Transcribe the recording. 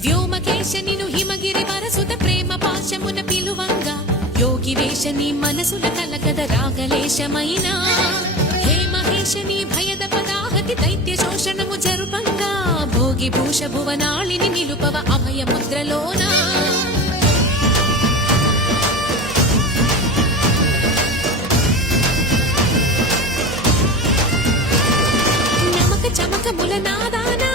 వ్యోమకేశనిను హిమగిరి వరసుత ప్రేమ పాశమున పిలువంగా యోగి వేషని మనసుల కలకద రాగలేశమైనా హే మహేశని భయద పదాహతి దైత్య శోషణము జరుపంగా భోగి భూష భువనాళిని నిలుపవ అభయ ముద్రలోనా నమక చమక ముల నాదానా